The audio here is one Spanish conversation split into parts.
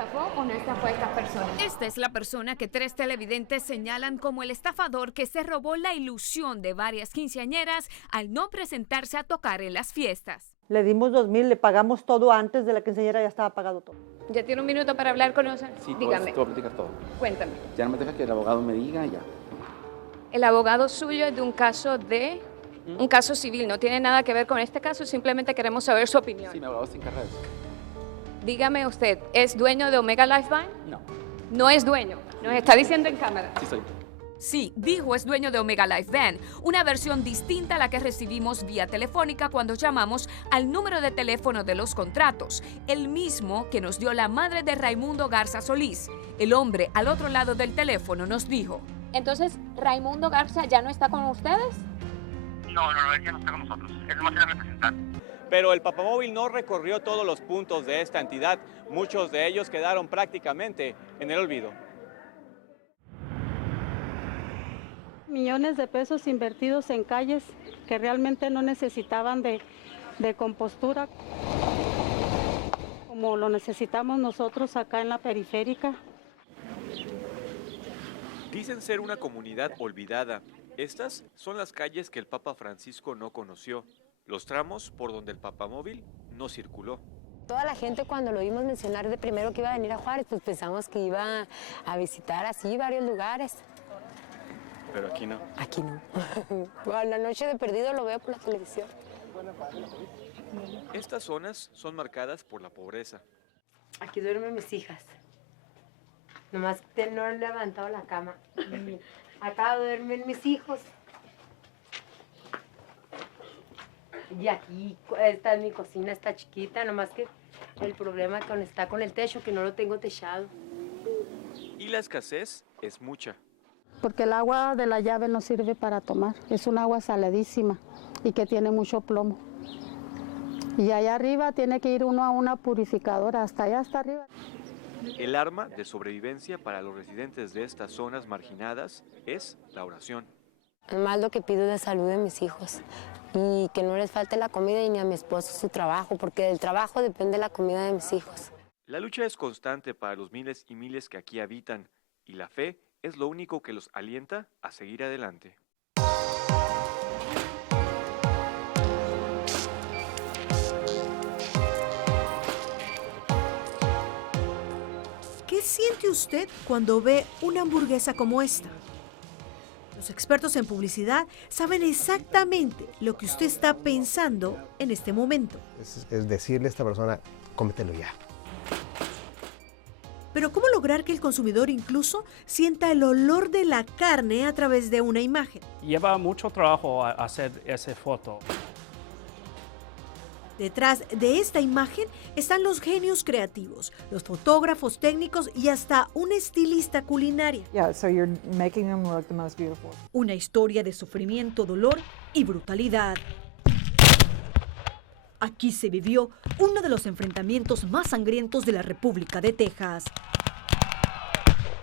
estafó o no estafó a estas personas. Esta es la persona que 3 televidentes señalan como el estafador que se robó la ilusión de varias quinceañeras al no presentarse a tocar en las fiestas. Le dimos 2,000, le pagamos todo antes de la quinceañera, ya estaba pagado todo. ¿Ya tiene un minuto para hablar con nosotros? Sí, dígame. te voy a platicar todo. Cuéntame. Ya no me deja que el abogado me diga, ya. El abogado suyo es de un caso un caso civil, no tiene nada que ver con este caso, simplemente queremos saber su opinión. Sí, mi abogado se encarga de eso. Dígame usted, ¿es dueño de Omega Life Bank? No. No es dueño, nos está diciendo en cámara. Sí soy. Sí, dijo es dueño de Omega Life Van, una versión distinta a la que recibimos vía telefónica cuando llamamos al número de teléfono de los contratos, el mismo que nos dio la madre de Raimundo Garza Solís. El hombre al otro lado del teléfono nos dijo: Entonces, ¿Raimundo Garza ya no está con ustedes? No, él ya no está con nosotros. Él nomás era representante. Pero el papamóvil no recorrió todos los puntos de esta entidad. Muchos de ellos quedaron prácticamente en el olvido. Millones de pesos invertidos en calles que realmente no necesitaban de compostura, como lo necesitamos nosotros acá en la periférica. Dicen ser una comunidad olvidada. Estas son las calles que el Papa Francisco no conoció, los tramos por donde el papamóvil no circuló. Toda la gente cuando lo vimos mencionar de primero que iba a venir a Juárez, pues pensamos que iba a visitar así varios lugares. Pero aquí no. Aquí no. A la noche de perdido lo veo por la televisión. Estas zonas son marcadas por la pobreza. Aquí duermen mis hijas. Nomás que no han levantado la cama. Acá duermen mis hijos. Y aquí, esta es mi cocina, está chiquita, nomás que el problema está con el techo, que no lo tengo techado. Y la escasez es mucha. Porque el agua de la llave no sirve para tomar, es un agua saladísima y que tiene mucho plomo. Y allá arriba tiene que ir uno a una purificadora, hasta allá, hasta arriba. El arma de sobrevivencia para los residentes de estas zonas marginadas es la oración. Más lo que pido es la salud de mis hijos y que no les falte la comida y ni a mi esposo su trabajo, porque del trabajo depende la comida de mis hijos. La lucha es constante para los miles y miles que aquí habitan y la fe es lo único que los alienta a seguir adelante. ¿Qué siente usted cuando ve una hamburguesa como esta? Los expertos en publicidad saben exactamente lo que usted está pensando en este momento. Es decirle a esta persona, cómetelo ya. Pero ¿cómo lograr que el consumidor incluso sienta el olor de la carne a través de una imagen? Lleva mucho trabajo hacer esa foto. Detrás de esta imagen están los genios creativos, los fotógrafos técnicos y hasta una estilista culinaria. Una historia de sufrimiento, dolor y brutalidad. Aquí se vivió uno de los enfrentamientos más sangrientos de la República de Texas.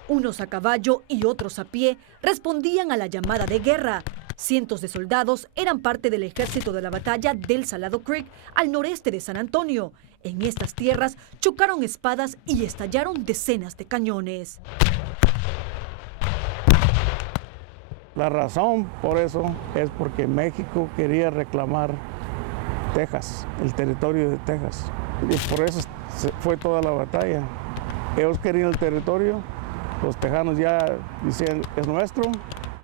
Unos a caballo y otros a pie respondían a la llamada de guerra. Cientos de soldados eran parte del ejército de la batalla del Salado Creek, al noreste de San Antonio. En estas tierras chocaron espadas y estallaron decenas de cañones. La razón por eso es porque México quería reclamar Texas, el territorio de Texas. Y por eso fue toda la batalla. Ellos querían el territorio, los tejanos ya decían, es nuestro.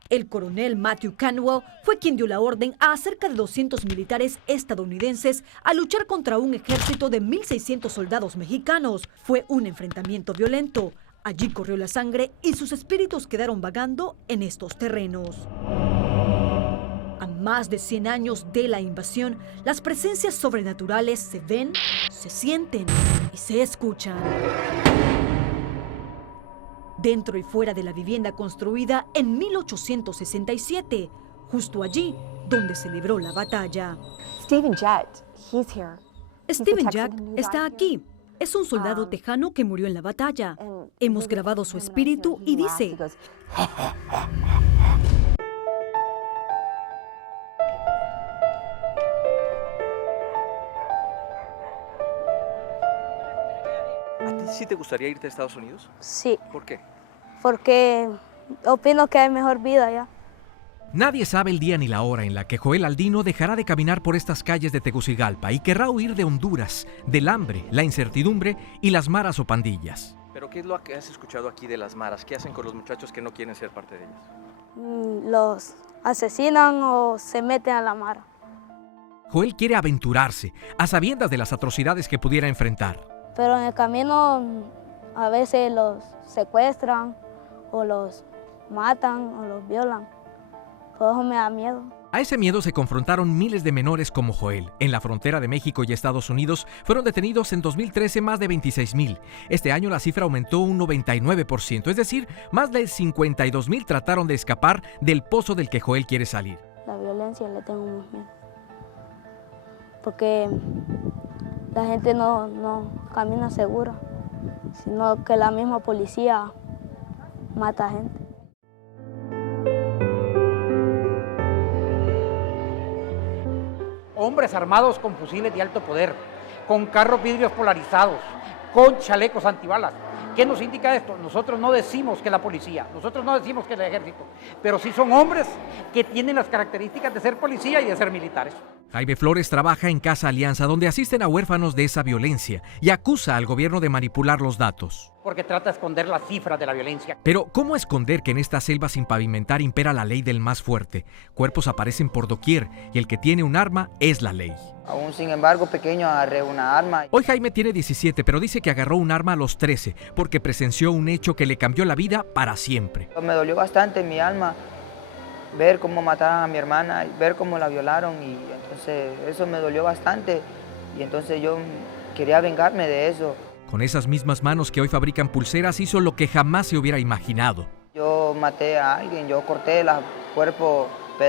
El coronel Matthew Canwell fue quien dio la orden a cerca de 200 militares estadounidenses a luchar contra un ejército de 1,600 soldados mexicanos. Fue un enfrentamiento violento. Allí corrió la sangre y sus espíritus quedaron vagando en estos terrenos. A más de 100 años de la invasión, las presencias sobrenaturales se ven, se sienten y se escuchan. Dentro y fuera de la vivienda construida en 1867, justo allí donde se libró la batalla. Stephen Jett, he's here. Stephen Jett está aquí. Es un soldado tejano que murió en la batalla. Hemos grabado su espíritu y dice: ti sí te gustaría irte a Estados Unidos? Sí. ¿Por qué? Porque opino que hay mejor vida allá. Nadie sabe el día ni la hora en la que Joel Aldino dejará de caminar por estas calles de Tegucigalpa y querrá huir de Honduras, del hambre, la incertidumbre y las maras o pandillas. ¿Pero qué es lo que has escuchado aquí de las maras? ¿Qué hacen con los muchachos que no quieren ser parte de ellas? Los asesinan o se meten a la mara. Joel quiere aventurarse, a sabiendas de las atrocidades que pudiera enfrentar. Pero en el camino a veces los secuestran o los matan o los violan. Por eso me da miedo. A ese miedo se confrontaron miles de menores como Joel. En la frontera de México y Estados Unidos fueron detenidos en 2013 más de 26,000. Este año la cifra aumentó un 99%, es decir, más de 52,000 trataron de escapar del pozo del que Joel quiere salir. La violencia le tengo muy miedo. Porque la gente no camina segura, sino que la misma policía mata gente. Hombres armados con fusiles de alto poder, con carros vidrios polarizados, con chalecos antibalas. ¿Qué nos indica esto? Nosotros no decimos que la policía, nosotros no decimos que el ejército, pero sí son hombres que tienen las características de ser policía y de ser militares. Jaime Flores trabaja en Casa Alianza, donde asisten a huérfanos de esa violencia y acusa al gobierno de manipular los datos. Porque trata de esconder las cifras de la violencia. Pero, ¿cómo esconder que en esta selva sin pavimentar impera la ley del más fuerte? Cuerpos aparecen por doquier y el que tiene un arma es la ley. Aún sin embargo, pequeño agarré una arma. Hoy Jaime tiene 17, pero dice que agarró un arma a los 13 porque presenció un hecho que le cambió la vida para siempre. Me dolió bastante en mi alma ver cómo mataron a mi hermana, ver cómo la violaron y entonces eso me dolió bastante y entonces yo quería vengarme de eso. Con esas mismas manos que hoy fabrican pulseras hizo lo que jamás se hubiera imaginado. Yo maté a alguien, yo corté el cuerpo de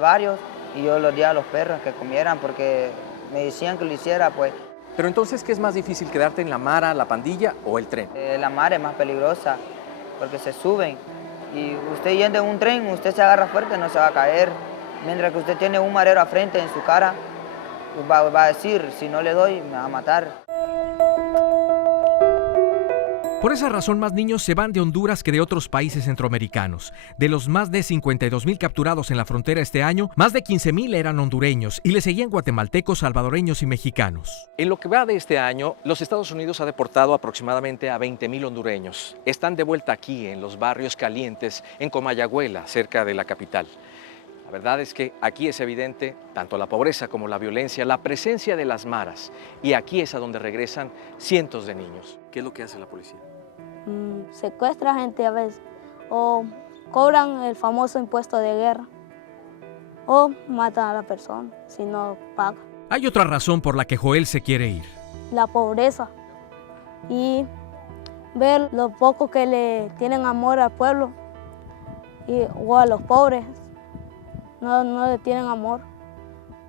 varios y yo los di a los perros que comieran porque me decían que lo hiciera pues. Pero entonces, ¿qué es más difícil, quedarte en la mara, la pandilla o el tren? La mara es más peligrosa porque se suben y usted yendo en un tren, usted se agarra fuerte, no se va a caer. Mientras que usted tiene un marero a frente en su cara, va a decir, si no le doy, me va a matar. Por esa razón, más niños se van de Honduras que de otros países centroamericanos. De los más de 52,000 capturados en la frontera este año, más de 15,000 eran hondureños y le seguían guatemaltecos, salvadoreños y mexicanos. En lo que va de este año, los Estados Unidos ha deportado aproximadamente a 20,000 hondureños. Están de vuelta aquí, en los barrios calientes, en Comayagüela, cerca de la capital. La verdad es que aquí es evidente tanto la pobreza como la violencia, la presencia de las maras. Y aquí es a donde regresan cientos de niños. ¿Qué es lo que hace la policía? Secuestra gente a veces, o cobran el famoso impuesto de guerra, o matan a la persona si no paga. Hay otra razón por la que Joel se quiere ir. La pobreza y ver lo poco que le tienen amor al pueblo o a los pobres. No le tienen amor,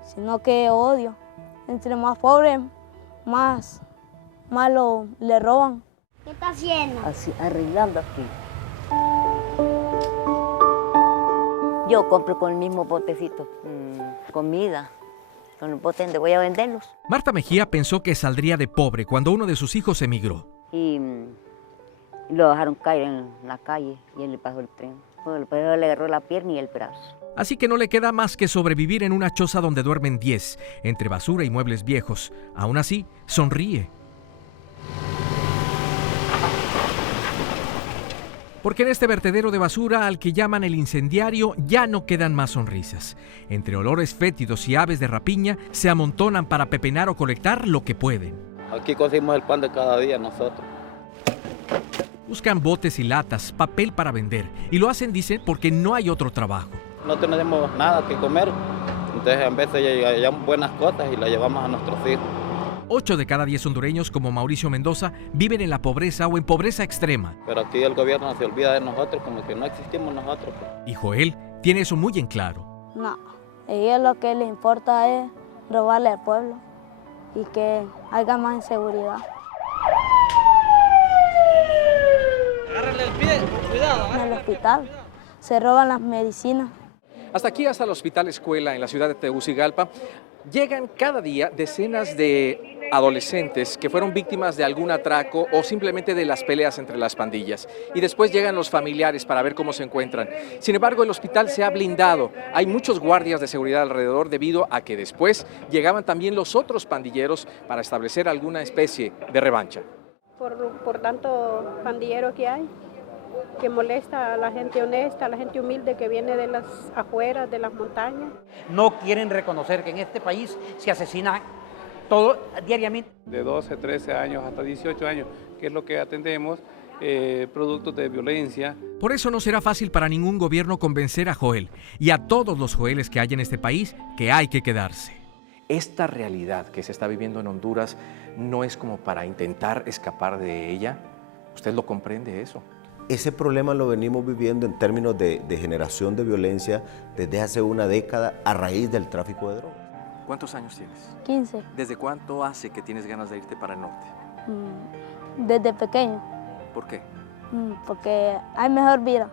sino que odio. Entre más pobres, más le roban. ¿Qué está haciendo? Así, arreglando aquí. Yo compro con el mismo botecito comida, con los botes donde voy a venderlos. Marta Mejía pensó que saldría de pobre cuando uno de sus hijos emigró. Y lo dejaron caer en la calle y él le pasó el tren. Bueno, le agarró la pierna y el brazo. Así que no le queda más que sobrevivir en una choza donde duermen 10, entre basura y muebles viejos. Aún así, sonríe. Porque en este vertedero de basura al que llaman el incendiario ya no quedan más sonrisas. Entre olores fétidos y aves de rapiña se amontonan para pepenar o colectar lo que pueden. Aquí conseguimos el pan de cada día nosotros. Buscan botes y latas, papel para vender. Y lo hacen, dicen, porque no hay otro trabajo. No tenemos nada que comer, entonces en vez de llevamos buenas cosas y las llevamos a nuestros hijos. 8 de cada 10 hondureños, como Mauricio Mendoza, viven en la pobreza o en pobreza extrema. Pero aquí el gobierno se olvida de nosotros, como que no existimos nosotros. Y Joel tiene eso muy en claro. No, a ellos lo que les importa es robarle al pueblo y que haya más inseguridad. Agárrale el pie, cuidado. En el hospital se roban las medicinas. Hasta aquí, hasta el Hospital Escuela en la ciudad de Tegucigalpa, Llegan cada día decenas de adolescentes que fueron víctimas de algún atraco o simplemente de las peleas entre las pandillas. Y después llegan los familiares para ver cómo se encuentran. Sin embargo, el hospital se ha blindado. Hay muchos guardias de seguridad alrededor debido a que después llegaban también los otros pandilleros para establecer alguna especie de revancha. Por tanto pandillero que hay, que molesta a la gente honesta, a la gente humilde que viene de las afueras, de las montañas. No quieren reconocer que en este país se asesina todo diariamente. De 12, 13 años hasta 18 años, que es lo que atendemos, productos de violencia. Por eso no será fácil para ningún gobierno convencer a Joel y a todos los Joeles que hay en este país que hay que quedarse. Esta realidad que se está viviendo en Honduras no es como para intentar escapar de ella. ¿Usted lo comprende eso? Ese problema lo venimos viviendo en términos de generación de violencia desde hace una década a raíz del tráfico de drogas. ¿Cuántos años tienes? 15. ¿Desde cuánto hace que tienes ganas de irte para el norte? Desde pequeño, ¿Por qué? porque hay mejor vida.